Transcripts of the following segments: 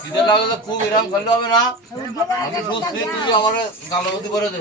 শীতের লাগলে তো খুব এরকম করলে হবে না। আমি সুস্থ, তুই আমার গালবতি করে দে।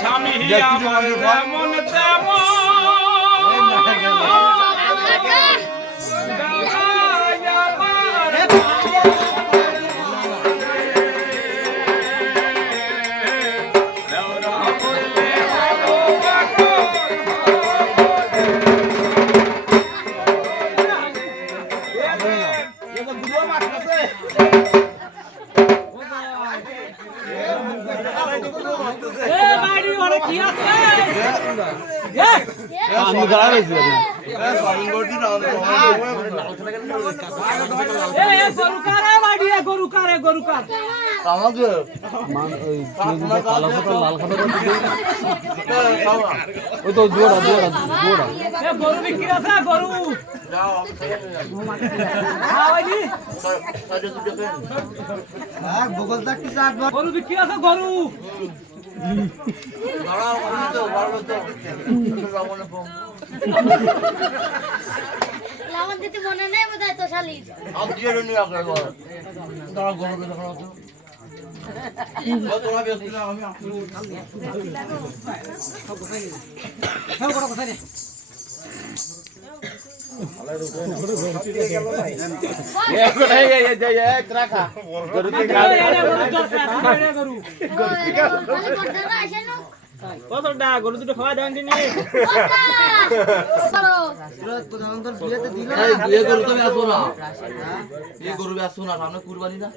স্বামী আমার তেমন তেমন গরু বিক্রি আছে গরু লাবণ দিতে মনে নেই বোধহয় তো শালি কতটা গরু দুটো খাওয়া দেন তিনি সামনে কুরবানি না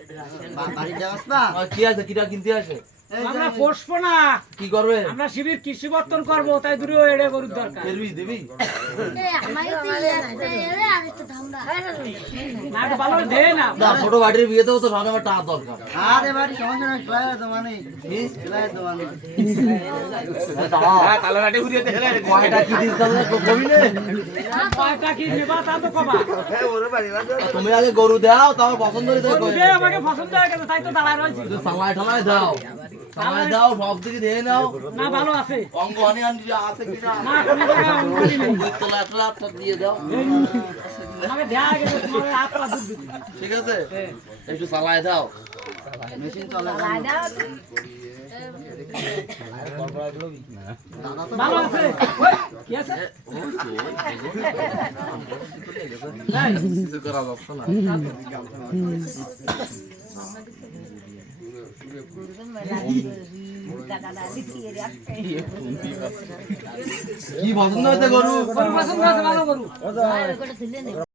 কি আছে কিটা কিনতে আসে আমরা পোষবো না কি করবে আমরা শিবির কৃষি বর্তন করবো তাই দূরে এড়ে গরুর দরকার দেবি ভালো দে না ছোট বাড়ির বিয়েতেও তো রান্না টাকা দরকার তুমি আগে গরু দাও তারপর পছন্দ আমাকে পছন্দ হয়ে গেছে তাই তো দাঁড়ায় রয়েছে সালাই ঠালাই দাও সালাই দাও সব থেকে দিয়ে নাও না ভালো আছে অঙ্গ আনি আছে কিনা দিয়ে দাও ঠিক আছে একটু চালাই দাও মেশিন চলে ভালো আছে কি আছে কিছু করা যাচ্ছে না কি পছন্দ হয়েছে গরু পছন্দ হয়েছে ভালো গরু